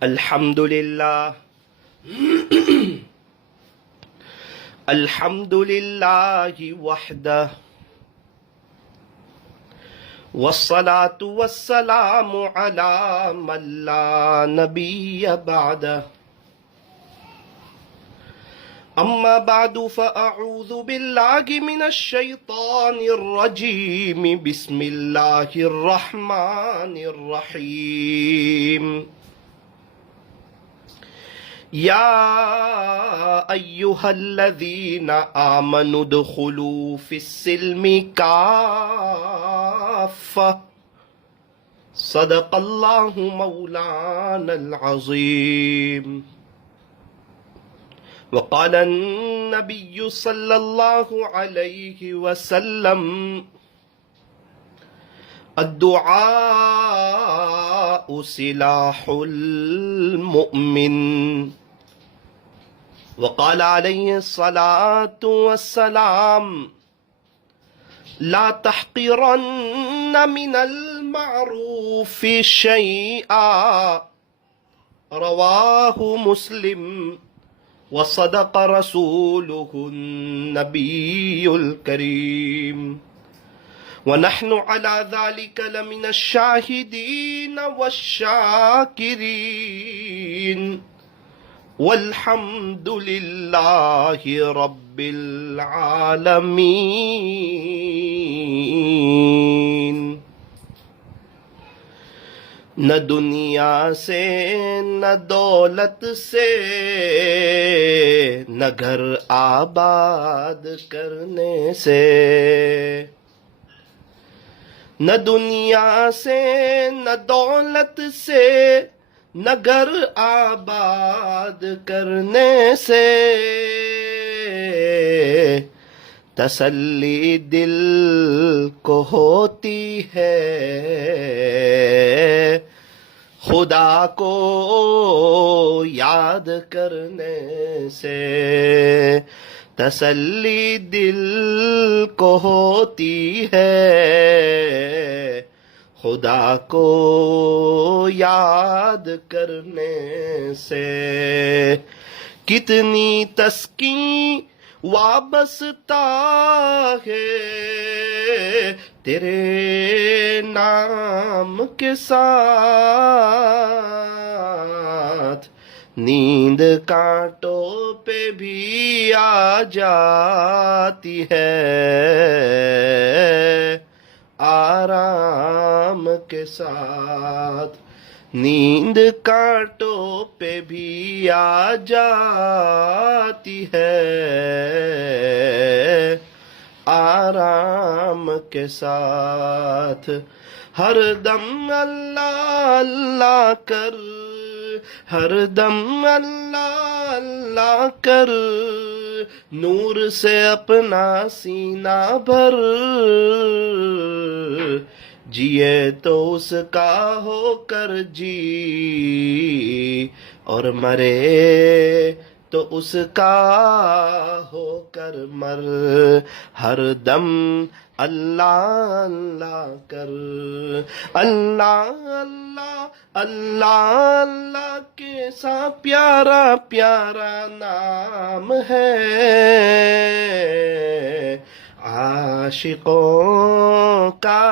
الحمد للہ الحمد للہ وحدہ والصلاة والسلام علی من لا نبی بعدہ اما بعد فاعوذ باللہ من الشیطان الرجیم بسم اللہ الرحمن الرحیم یا ایہا الذین آمنوا ادخلوا فی السلم کافہ صدق اللہ مولانا العظیم وقال النبی صلی اللہ علیہ وسلم الدعاء سلاح المؤمن وقال علیہ الصلاة والسلام لا تحقرن من المعروف شیئا رواہ مسلم وصدق رسوله النبی الکریم ونحن على ذلك لمن الشاهدين والشاكرين والحمد لله رب العالمين نہ دنیا سے نہ دولت سے نہ گھر آباد کرنے سے نہ دنیا سے نہ دولت سے نہ گھر آباد کرنے سے تسلی دل کو ہوتی ہے خدا کو یاد کرنے سے تسلی دل کو ہوتی ہے خدا کو یاد کرنے سے کتنی تسکین وابستہ ہے تیرے نام کے ساتھ نیند کانٹوں پہ بھی آ جاتی ہے آرام کے ساتھ نیند کانٹوں پہ بھی آ جاتی ہے آرام کے ساتھ ہر دم اللہ اللہ کر ہر دم اللہ اللہ کر نور سے اپنا سینہ بھر جیے تو اس کا ہو کر جی اور مرے تو اس کا ہو کر مر ہر دم اللہ اللہ کر اللہ اللہ اللہ اللہ کیسا پیارا پیارا نام ہے عاشقوں کا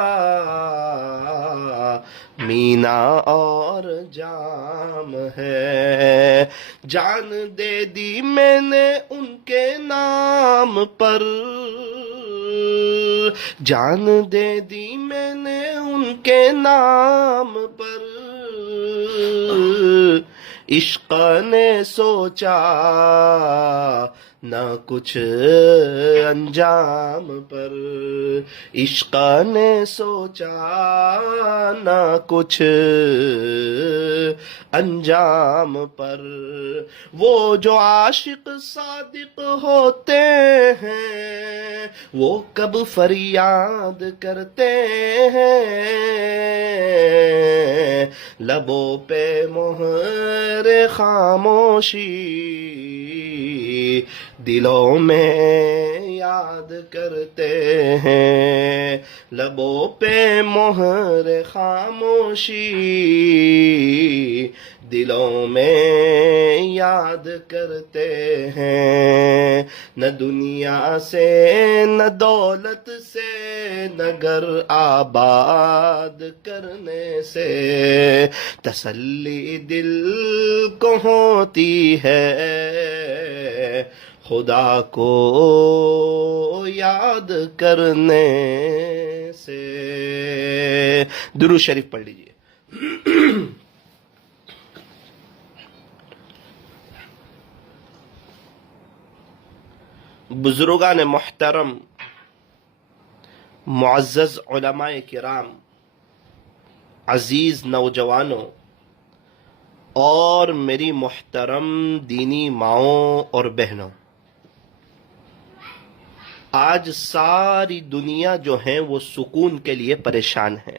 مینا اور جام ہے جان دے دی میں نے ان کے نام پر جان دے دی میں نے ان کے نام پر عشق نے سوچا نہ کچھ انجام پر عشق نے سوچا نہ کچھ انجام پر وہ جو عاشق صادق ہوتے ہیں وہ کب فریاد کرتے ہیں لبوں پہ مہر خاموشی دلوں میں یاد کرتے ہیں، لبوں پہ مہر خاموشی، دلوں میں یاد کرتے ہیں، نہ دنیا سے نہ دولت سے نہ گھر آباد کرنے سے تسلی دل کو ہوتی ہے، خدا کو یاد کرنے سے۔ درود شریف پڑھ لیجئے۔ بزرگان محترم، معزز علماء کرام، عزیز نوجوانوں اور میری محترم دینی ماؤں اور بہنوں، آج ساری دنیا جو ہے وہ سکون کے لیے پریشان ہے۔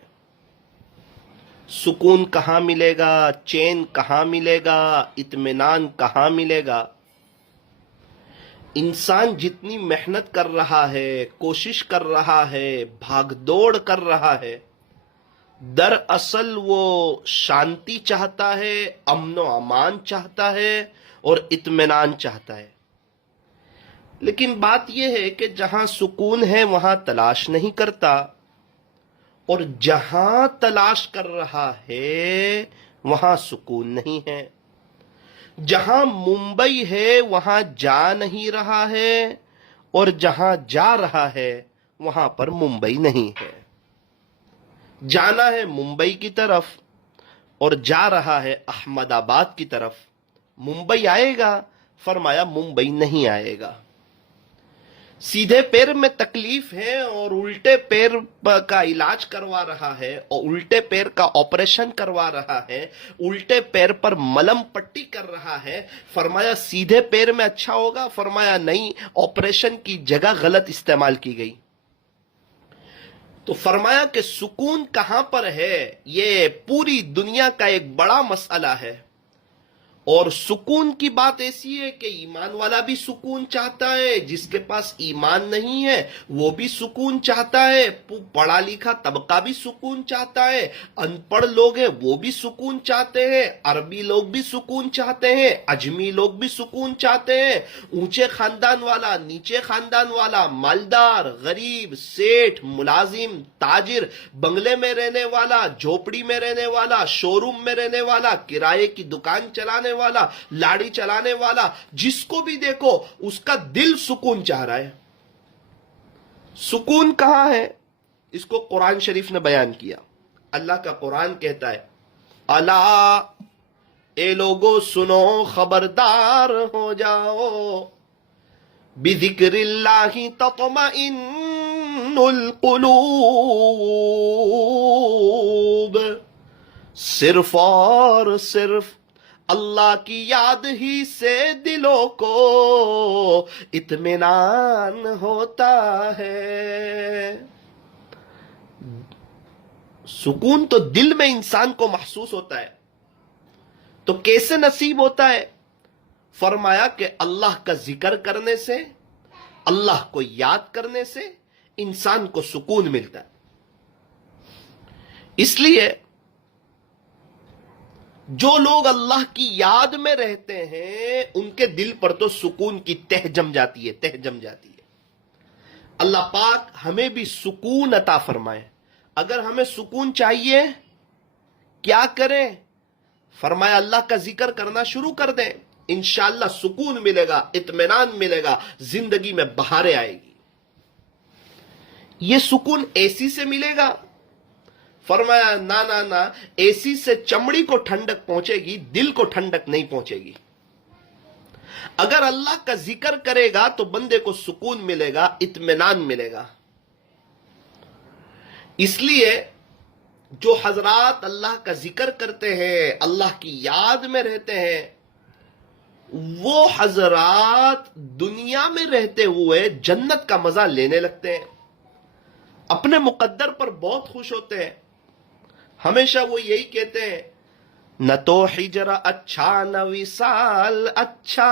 سکون کہاں ملے گا، چین کہاں ملے گا، اطمینان کہاں ملے گا؟ انسان جتنی محنت کر رہا ہے، کوشش کر رہا ہے، بھاگ دوڑ کر رہا ہے، دراصل وہ شانتی چاہتا ہے، امن و امان چاہتا ہے اور اطمینان چاہتا ہے۔ لیکن بات یہ ہے کہ جہاں سکون ہے وہاں تلاش نہیں کرتا، اور جہاں تلاش کر رہا ہے وہاں سکون نہیں ہے۔ جہاں ممبئی ہے وہاں جا نہیں رہا ہے، اور جہاں جا رہا ہے وہاں پر ممبئی نہیں ہے۔ جانا ہے ممبئی کی طرف اور جا رہا ہے احمد آباد کی طرف۔ ممبئی آئے گا؟ فرمایا ممبئی نہیں آئے گا۔ سیدھے پیر میں تکلیف ہے اور الٹے پیر کا علاج کروا رہا ہے، اور الٹے پیر کا آپریشن کروا رہا ہے، الٹے پیر پر ملم پٹی کر رہا ہے۔ فرمایا سیدھے پیر میں اچھا ہوگا؟ فرمایا نہیں، آپریشن کی جگہ غلط استعمال کی گئی۔ تو فرمایا کہ سکون کہاں پر ہے، یہ پوری دنیا کا ایک بڑا مسئلہ ہے۔ اور سکون کی بات ایسی ہے کہ ایمان والا بھی سکون چاہتا ہے، جس کے پاس ایمان نہیں ہے وہ بھی سکون چاہتا ہے، پڑھا لکھا طبقہ بھی سکون چاہتا ہے، ان پڑھ لوگ ہیں وہ بھی سکون چاہتے ہیں، عربی لوگ بھی سکون چاہتے ہیں، اجمی لوگ بھی سکون چاہتے ہیں، اونچے خاندان والا، نیچے خاندان والا، مالدار، غریب، سیٹھ، ملازم، تاجر، بنگلے میں رہنے والا، جھوپڑی میں رہنے والا، شو روم میں رہنے والا، کرائے کی دکان چلانے والا، لاڑی چلانے والا، جس کو بھی دیکھو اس کا دل سکون چاہ رہا ہے۔ سکون کہاں ہے؟ اس کو قرآن شریف نے بیان کیا۔ اللہ کا قرآن کہتا ہے، الا اے لوگو سنو، خبردار ہو جاؤ، بذکر اللہ تطمئن القلوب، صرف اور صرف اللہ کی یاد ہی سے دلوں کو اطمینان ہوتا ہے۔ سکون تو دل میں انسان کو محسوس ہوتا ہے، تو کیسے نصیب ہوتا ہے؟ فرمایا کہ اللہ کا ذکر کرنے سے، اللہ کو یاد کرنے سے انسان کو سکون ملتا ہے۔ اس لیے جو لوگ اللہ کی یاد میں رہتے ہیں ان کے دل پر تو سکون کی تہ جم جاتی ہے، تہ جم جاتی ہے۔ اللہ پاک ہمیں بھی سکون عطا فرمائے۔ اگر ہمیں سکون چاہیے کیا کریں؟ فرمایا اللہ کا ذکر کرنا شروع کر دیں، انشاءاللہ سکون ملے گا، اطمینان ملے گا، زندگی میں بہاریں آئے گی۔ یہ سکون اے سی سے ملے گا؟ فرمایا نا نا نا، اے سی سے چمڑی کو ٹھنڈک پہنچے گی، دل کو ٹھنڈک نہیں پہنچے گی۔ اگر اللہ کا ذکر کرے گا تو بندے کو سکون ملے گا، اطمینان ملے گا۔ اس لیے جو حضرات اللہ کا ذکر کرتے ہیں، اللہ کی یاد میں رہتے ہیں، وہ حضرات دنیا میں رہتے ہوئے جنت کا مزہ لینے لگتے ہیں، اپنے مقدر پر بہت خوش ہوتے ہیں۔ ہمیشہ وہ یہی کہتے ہیں، نہ تو ہجر اچھا نہ وصال اچھا،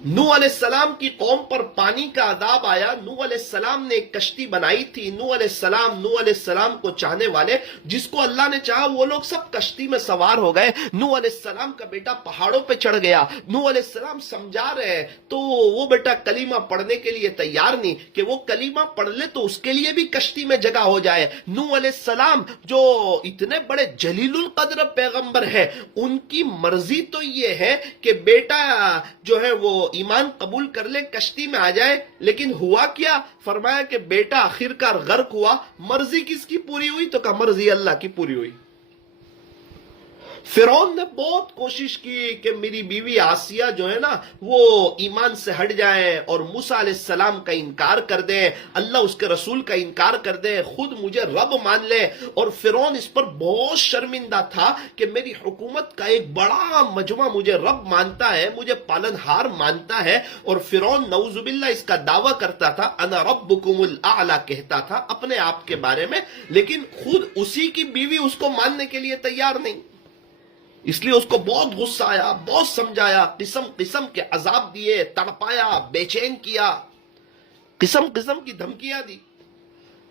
نوح علیہ السلام کی قوم پر پانی کا عذاب آیا. نوح علیہ السلام نے ایک کشتی بنائی تھی. نوح علیہ السلام کو چاہنے والے جس کو اللہ نے چاہا وہ لوگ سب کشتی میں سوار ہو گئے. نوح علیہ السلام کا بیٹا پہاڑوں پہ چڑھ گیا. نوح علیہ السلام سمجھا رہے ہیں تو وہ بیٹا کلمہ پڑھنے کے لیے تیار نہیں کہ وہ کلمہ پڑھ لے تو اس کے لیے بھی کشتی میں جگہ ہو جائے. نوح علیہ السلام جو اتنے بڑے جلیل القدر پیغمبر ہے, ان کی مرضی تو یہ ہے کہ بیٹا جو ہے وہ ایمان قبول کر لے, کشتی میں آ جائے. لیکن ہوا کیا؟ فرمایا کہ بیٹا آخرکار غرق ہوا. مرضی کس کی پوری ہوئی؟ تو کہا مرضی اللہ کی پوری ہوئی. فرعون نے بہت کوشش کی کہ میری بیوی آسیہ جو ہے نا وہ ایمان سے ہٹ جائے اور موسیٰ علیہ السلام کا انکار کر دے, اللہ اس کے رسول کا انکار کر دے, خود مجھے رب مان لے. اور فرعون اس پر بہت شرمندہ تھا کہ میری حکومت کا ایک بڑا مجمع مجھے رب مانتا ہے, مجھے پالنہار مانتا ہے. اور فرعون نعوذ باللہ اس کا دعویٰ کرتا تھا, انا ربکم الاعلی کہتا تھا اپنے آپ کے بارے میں, لیکن خود اسی کی بیوی اس کو ماننے کے لیے تیار نہیں. اس لیے اس کو بہت غصہ آیا, بہت سمجھایا, قسم قسم کے عذاب دیے, تڑپایا, بے چین کیا, قسم قسم کی دھمکیاں دی.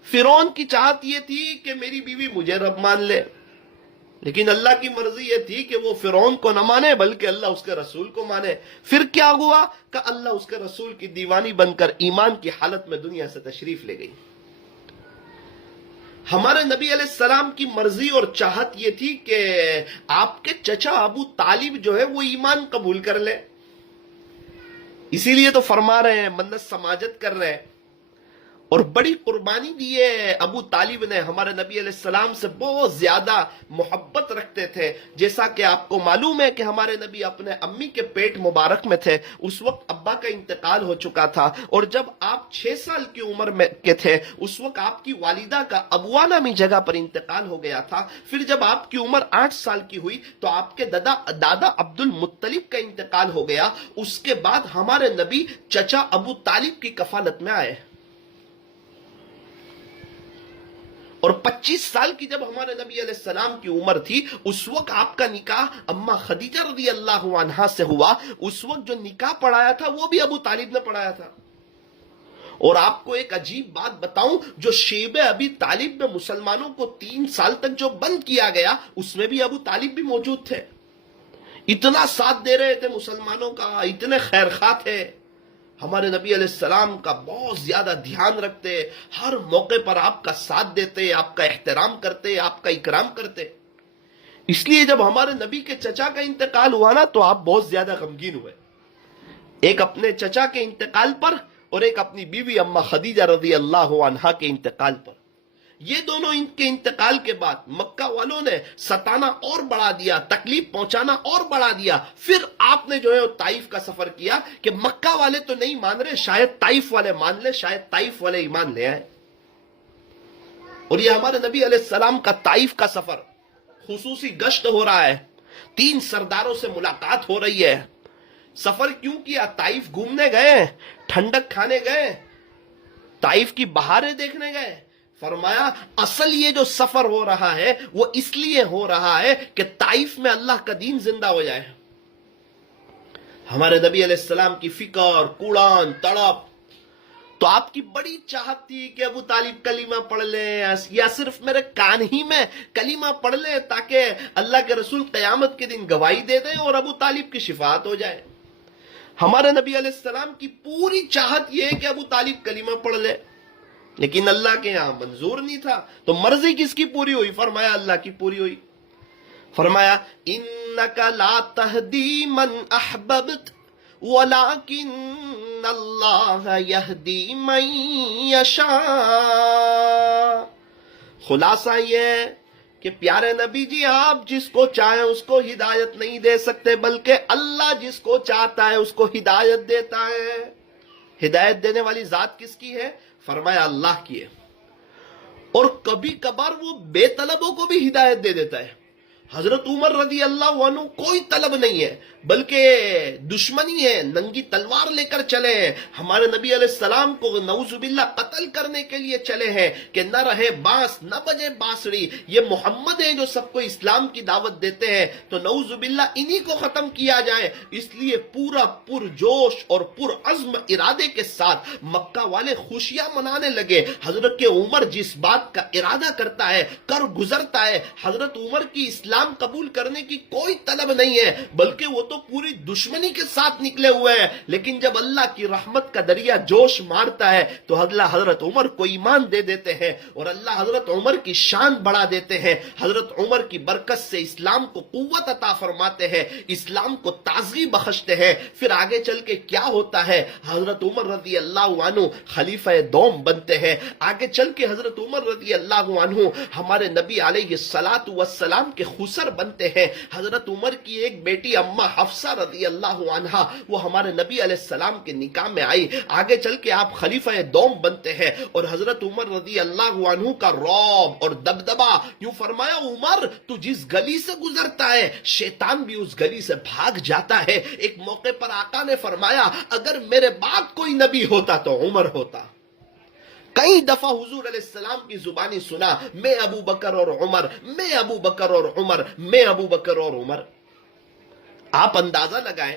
فرعون کی چاہت یہ تھی کہ میری بیوی مجھے رب مان لے, لیکن اللہ کی مرضی یہ تھی کہ وہ فرعون کو نہ مانے بلکہ اللہ اس کے رسول کو مانے. پھر کیا ہوا کہ اللہ اس کے رسول کی دیوانی بن کر ایمان کی حالت میں دنیا سے تشریف لے گئی. ہمارے نبی علیہ السلام کی مرضی اور چاہت یہ تھی کہ آپ کے چچا ابو طالب جو ہے وہ ایمان قبول کر لے. اسی لیے تو فرما رہے ہیں, منت سماجت کر رہے ہیں, اور بڑی قربانی دی ہے. ابو طالب نے ہمارے نبی علیہ السلام سے بہت زیادہ محبت رکھتے تھے. جیسا کہ آپ کو معلوم ہے کہ ہمارے نبی اپنے امی کے پیٹ مبارک میں تھے, اس وقت ابا کا انتقال ہو چکا تھا, اور جب آپ 6 سال کی عمر میں کے تھے اس وقت آپ کی والدہ کا ابوا نامی جگہ پر انتقال ہو گیا تھا. پھر جب آپ کی عمر 8 سال کی ہوئی تو آپ کے دادا عبد المطلب کا انتقال ہو گیا. اس کے بعد ہمارے نبی چچا ابو طالب کی کفالت میں آئے, اور 25 سال کی جب ہمارے نبی علیہ السلام کی عمر تھی اس وقت آپ کا نکاح اما خدیجہ رضی اللہ عنہا سے ہوا. اس وقت جو نکاح پڑھایا تھا وہ بھی ابو طالب نے پڑھایا تھا. اور آپ کو ایک عجیب بات بتاؤں, جو شیب ابی طالب میں مسلمانوں کو 3 سال تک جو بند کیا گیا اس میں بھی ابو طالب بھی موجود تھے. اتنا ساتھ دے رہے تھے مسلمانوں کا, اتنے خیرخواہ تھے, ہمارے نبی علیہ السلام کا بہت زیادہ دھیان رکھتے, ہر موقع پر آپ کا ساتھ دیتے, آپ کا احترام کرتے, آپ کا اکرام کرتے. اس لیے جب ہمارے نبی کے چچا کا انتقال ہوا نا تو آپ بہت زیادہ غمگین ہوئے, ایک اپنے چچا کے انتقال پر اور ایک اپنی بیوی اما خدیجہ رضی اللہ عنہا کے انتقال پر. یہ دونوں ان کے انتقال کے بعد مکہ والوں نے ستانا اور بڑھا دیا, تکلیف پہنچانا اور بڑھا دیا. پھر آپ نے جو ہے طائف کا سفر کیا کہ مکہ والے تو نہیں مان رہے, شاید طائف والے مان لے, شاید طائف والے ایمان لے آئے. اور یہ ہمارے نبی علیہ السلام کا طائف کا سفر, خصوصی گشت ہو رہا ہے, 3 سرداروں سے ملاقات ہو رہی ہے. سفر کیوں کیا؟ طائف گھومنے گئے, ٹھنڈک کھانے گئے, طائف کی بہاریں دیکھنے گئے. فرمایا اصل یہ جو سفر ہو رہا ہے وہ اس لیے ہو رہا ہے کہ طائف میں اللہ کا دین زندہ ہو جائے. ہمارے نبی علیہ السلام کی فکر, کوڑان, تڑپ, تو آپ کی بڑی چاہت تھی کہ ابو طالب کلمہ پڑھ لیں, یا صرف میرے کان ہی میں کلمہ پڑھ لیں تاکہ اللہ کے رسول قیامت کے دن گواہی دے دیں اور ابو طالب کی شفاعت ہو جائے. ہمارے نبی علیہ السلام کی پوری چاہت یہ ہے کہ ابو طالب کلمہ پڑھ لے, لیکن اللہ کے یہاں منظور نہیں تھا. تو مرضی کس کی پوری ہوئی؟ فرمایا اللہ کی پوری ہوئی. فرمایا انک لا تہدی من احببت ولکن اللہ یہدی من یشاء. خلاصہ یہ ہے کہ پیارے نبی جی آپ جس کو چاہیں اس کو ہدایت نہیں دے سکتے, بلکہ اللہ جس کو چاہتا ہے اس کو ہدایت دیتا ہے. ہدایت دینے والی ذات کس کی ہے؟ فرمایا اللہ کی ہے. اور کبھی کبھار وہ بے طلبوں کو بھی ہدایت دے دیتا ہے. حضرت عمر رضی اللہ عنہ کوئی طلب نہیں ہے بلکہ دشمنی ہے، ننگی تلوار لے کر چلے ہیں، ہمارے نبی علیہ السلام کو نعوذ باللہ قتل کرنے کے لیے چلے ہیں کہ نہ رہے بانس نہ بجے بانسڑی، یہ محمد ہیں جو سب کو اسلام کی دعوت دیتے ہیں، تو نعوذ باللہ انہی کو ختم کیا جائے۔ اس لیے پورا پرجوش اور پرعزم ارادے کے ساتھ مکہ والے خوشیاں منانے لگے۔ حضرت عمر جس بات کا ارادہ کرتا ہے کر گزرتا ہے۔ حضرت عمر کی اسلام قبول کرنے کی کوئی طلب نہیں ہے بلکہ وہ تو پوری دشمنی کے ساتھ نکلے ہوئے ہیں، لیکن جب اللہ کی رحمت کا دریا جوش مارتا ہے تو اللہ حضرت عمر کو ایمان دے دیتے ہیں اور اللہ حضرت عمر کی شان بڑھا دیتے ہیں۔ حضرت عمر کی برکت سے اسلام کو قوت عطا فرماتے ہیں، اسلام کو تازگی بخشتے ہیں۔ پھر آگے چل کے کیا ہوتا ہے، حضرت عمر رضی اللہ عنہ خلیفہ دوم بنتے ہیں۔ آگے چل کے حضرت عمر رضی اللہ عنہ ہمارے نبی علیہ الصلوۃ والسلام کے خسر بنتے ہیں۔ حضرت عمر کی ایک بیٹی اماں حفصہ رضی اللہ عنہا وہ ہمارے نبی علیہ السلام کے نکاح میں آئی۔ آگے چل کے آپ خلیفہ دوم بنتے ہیں اور حضرت عمر رضی اللہ عنہ کا رعب اور دبدبا، یوں فرمایا عمر تو جس گلی سے گزرتا ہے شیطان بھی اس گلی سے بھاگ جاتا ہے۔ ایک موقع پر آقا نے فرمایا اگر میرے بعد کوئی نبی ہوتا تو عمر ہوتا۔ کئی دفعہ حضور علیہ السلام کی زبانی سنا، میں ابو بکر اور عمر، میں ابو بکر اور عمر، میں ابو بکر اور عمر۔ آپ اندازہ لگائیں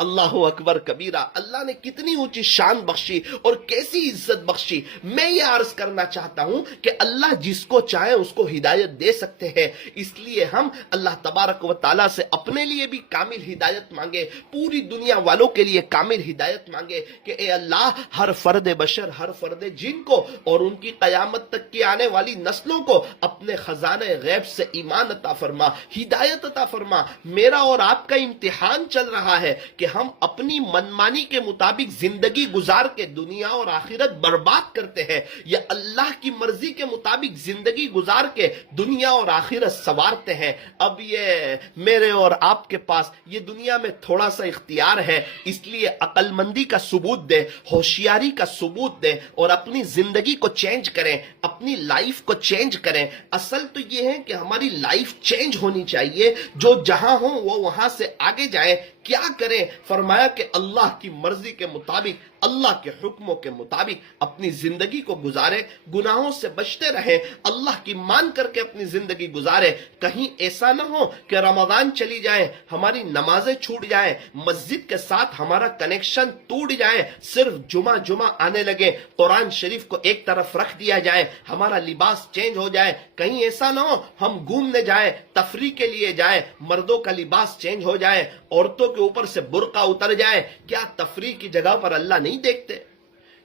اللہ اکبر کبیرہ، اللہ نے کتنی اونچی شان بخشی اور کیسی عزت بخشی۔ میں یہ عرض کرنا چاہتا ہوں کہ اللہ جس کو چاہے اس کو ہدایت دے سکتے ہیں، اس لیے ہم اللہ تبارک و تعالیٰ سے اپنے لیے بھی کامل ہدایت مانگے، پوری دنیا والوں کے لیے کامل ہدایت مانگے کہ اے اللہ ہر فرد بشر، ہر فرد جن کو اور ان کی قیامت تک کی آنے والی نسلوں کو اپنے خزانے غیب سے ایمان عطا فرما، ہدایت عطا فرما۔ میرا اور آپ کا امتحان چل رہا ہے کہ ہم اپنی منمانی کے مطابق زندگی گزار کے دنیا اور آخرت برباد کرتے ہیں یا اللہ کی مرضی کے مطابق زندگی گزار کے دنیا اور آخرت سنوارتے ہیں۔ اب یہ میرے اور آپ کے پاس یہ دنیا میں تھوڑا سا اختیار ہے، اس لیے عقل مندی کا ثبوت دیں، ہوشیاری کا ثبوت دیں اور اپنی زندگی کو چینج کریں، اپنی لائف کو چینج کریں۔ اصل تو یہ ہے کہ ہماری لائف چینج ہونی چاہیے، جو جہاں ہوں وہ وہاں سے آگے جائیں۔ کیا کریں؟ فرمایا کہ اللہ کی مرضی کے مطابق، اللہ کے حکموں کے مطابق اپنی زندگی کو گزارے، گناہوں سے بچتے رہیں، اللہ کی مان کر کے اپنی زندگی گزارے۔ کہیں ایسا نہ ہو کہ رمضان چلی جائے، ہماری نمازیں چھوٹ جائیں، مسجد کے ساتھ ہمارا کنیکشن ٹوٹ جائے، صرف جمعہ آنے لگے، قرآن شریف کو ایک طرف رکھ دیا جائے، ہمارا لباس چینج ہو جائے۔ کہیں ایسا نہ ہو ہم گھومنے جائیں، تفریح کے لیے جائیں، مردوں کا لباس چینج ہو جائے، عورتوں کے اوپر سے برقع اتر جائے۔ کیا تفریح کی جگہ پر اللہ نہیں دیکھتے؟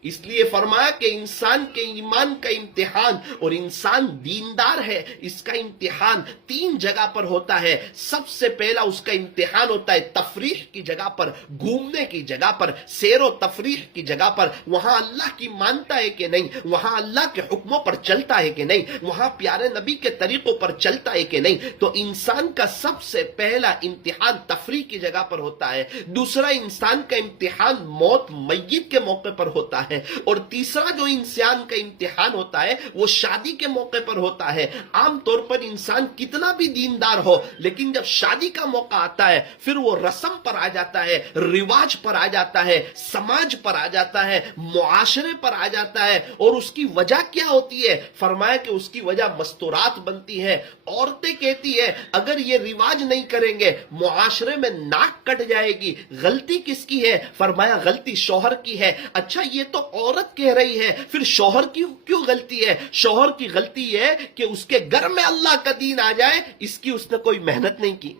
اس لیے فرمایا کہ انسان کے ایمان کا امتحان، اور انسان دیندار ہے، اس کا امتحان 3 جگہ پر ہوتا ہے۔ سب سے پہلا اس کا امتحان ہوتا ہے تفریح کی جگہ پر، گھومنے کی جگہ پر، سیر و تفریح کی جگہ پر۔ وہاں اللہ کی مانتا ہے کہ نہیں، وہاں اللہ کے حکموں پر چلتا ہے کہ نہیں، وہاں پیارے نبی کے طریقوں پر چلتا ہے کہ نہیں۔ تو انسان کا سب سے پہلا امتحان تفریح کی جگہ پر ہوتا ہے۔ دوسرا انسان کا امتحان موت میت کے موقع پر ہوتا ہے، اور تیسرا جو انسان کا امتحان ہوتا ہے وہ شادی کے موقع پر ہوتا ہے۔ عام طور پر انسان کتنا بھی دیندار ہو لیکن جب شادی کا موقع آتا ہے پھر وہ رسم پر آ جاتا ہے، رواج پر آ جاتا ہے، سماج پر آ جاتا ہے، معاشرے پر آ جاتا ہے۔ اور اس کی وجہ کیا ہوتی ہے؟ فرمایا کہ اس کی وجہ مستورات بنتی ہے۔ عورتیں کہتی ہے اگر یہ رواج نہیں کریں گے معاشرے میں ناک کٹ جائے گی۔ غلطی کس کی ہے؟ فرمایا غلطی شوہر کی ہے۔ اچھا یہ تو عورت کہہ رہی ہے، پھر شوہر کی کیوں غلطی ہے؟ شوہر کی غلطی ہے کہ اس کے گھر میں اللہ کا دین آ جائے، اس کی اس نے کوئی محنت نہیں کی۔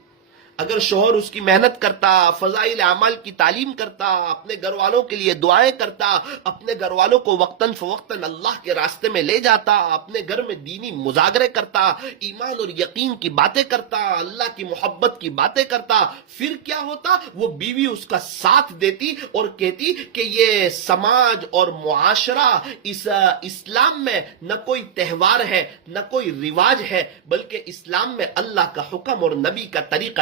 اگر شوہر اس کی محنت کرتا، فضائل اعمال کی تعلیم کرتا، اپنے گھر والوں کے لیے دعائیں کرتا، اپنے گھر والوں کو وقتاً فوقتاً اللہ کے راستے میں لے جاتا، اپنے گھر میں دینی مذاکرے کرتا، ایمان اور یقین کی باتیں کرتا، اللہ کی محبت کی باتیں کرتا، پھر کیا ہوتا؟ وہ بیوی اس کا ساتھ دیتی اور کہتی کہ یہ سماج اور معاشرہ اس اسلام میں نہ کوئی تہوار ہے، نہ کوئی رواج ہے، بلکہ اسلام میں اللہ کا حکم اور نبی کا طریقہ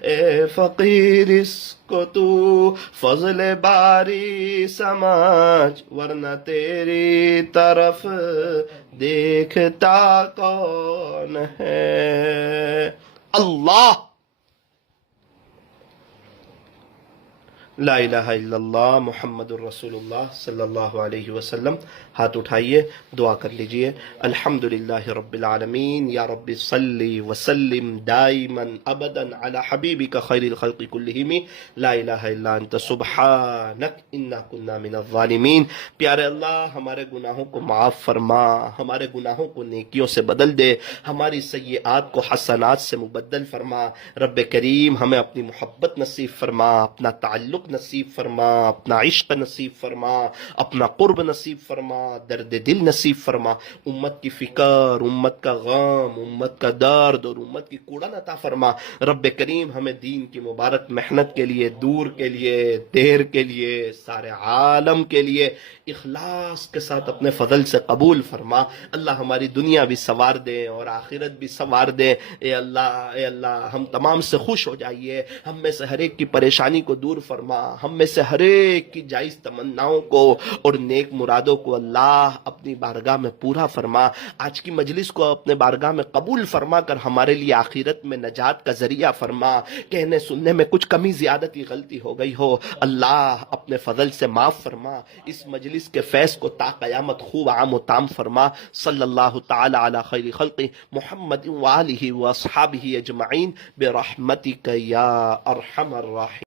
اے فقیر اس کو تو فضل باری سمجھ، ورنہ تیری طرف دیکھتا کون ہے؟ اللہ، لا الہ الا اللہ محمد الرسول اللہ صلی اللہ علیہ وسلم۔ ہاتھ اٹھائیے، دعا کر لیجئے۔ الحمدللہ رب العالمین، یا رب صلی وسلم دائما ابدا علی حبیبک خیر الخلق کلہم، لا الہ الا انت سبحانک انا کنا من الظالمین۔ پیارے اللہ، ہمارے گناہوں کو معاف فرما، ہمارے گناہوں کو نیکیوں سے بدل دے، ہماری سیئات کو حسنات سے مبدل فرما۔ رب کریم، ہمیں اپنی محبت نصیب فرما، اپنا تعلق نصیب فرما، اپنا عشق نصیب فرما، اپنا قرب نصیب فرما، درد دل نصیب فرما۔ امت کی فکر، امت کا غم، امت کا درد اور امت کی کوڑن عطا فرما۔ رب کریم، ہمیں دین کی مبارک محنت کے لیے، دور کے لیے، دیر کے لیے، سارے عالم کے لیے اخلاص کے ساتھ اپنے فضل سے قبول فرما۔ اللہ، ہماری دنیا بھی سنوار دے اور آخرت بھی سنوار دے۔ اے اللہ، اے اللہ، ہم تمام سے خوش ہو جائیے، ہم میں سے ہر ایک کی پریشانی کو دور فرما، ہم میں سے ہر ایک کی جائز تمناؤں کو اور نیک مرادوں کو اللہ اپنی بارگاہ میں پورا فرما۔ آج کی مجلس کو اپنے بارگاہ میں قبول فرما کر ہمارے لیے آخرت میں نجات کا ذریعہ فرما۔ کہنے سننے میں کچھ کمی زیادتی غلطی ہو گئی ہو، اللہ اپنے فضل سے معاف فرما۔ اس مجلس کے فیض کو تا قیامت خوب عام و تام فرما۔ صلی اللہ تعالی علی خیر خلق محمد وآلہ واصحابہ اجمعین برحمتک یا ارحم الراحمین۔